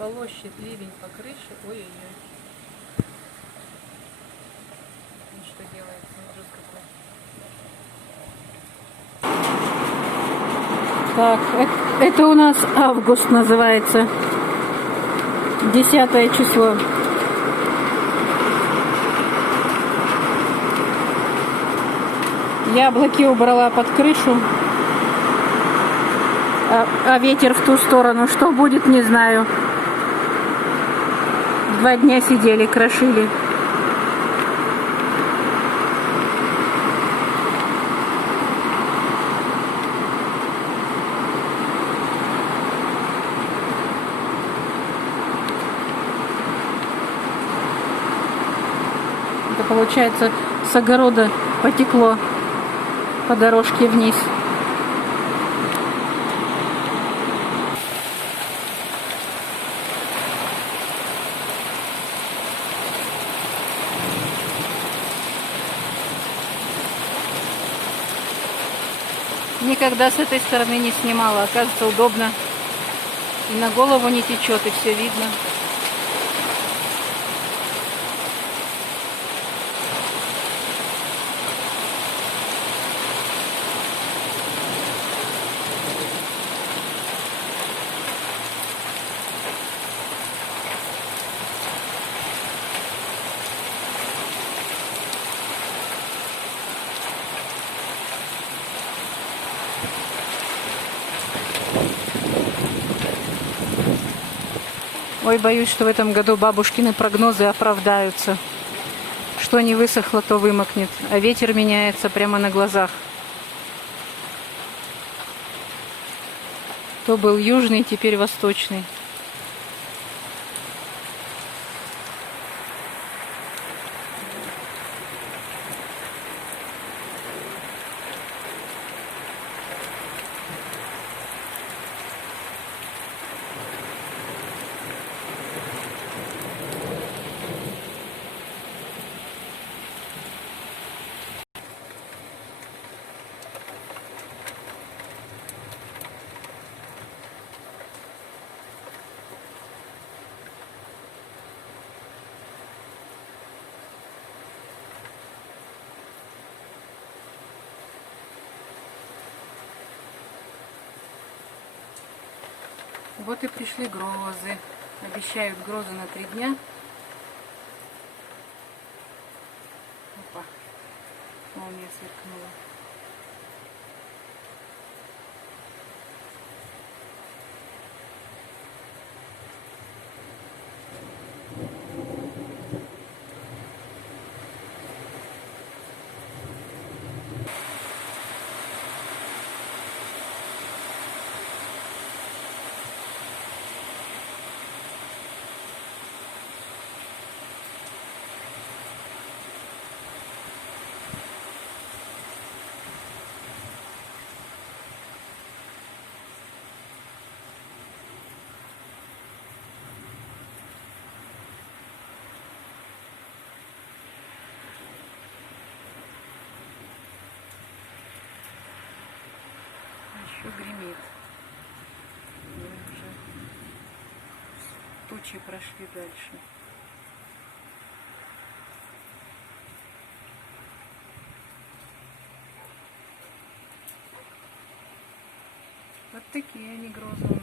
Полощет ливень по крыше. Ой-ой-ой. Ну что делается? Ужас какой. Так, это у нас август называется. 10 число. Яблоки убрала под крышу. А ветер в ту сторону. Что будет, не знаю. 2 дня сидели, крошили. Это получается с огорода потекло по дорожке вниз. Никогда с этой стороны не снимала. Оказывается, удобно. И на голову не течет, и все видно. Ой, боюсь, что в этом году бабушкины прогнозы оправдаются. Что не высохло, то вымокнет. А ветер меняется прямо на глазах. То был южный, теперь восточный. Вот и пришли грозы. Обещают грозы на 3 дня. Опа, молния сверкнула. Еще гремит. Уже тучи прошли дальше. Вот такие они грозы.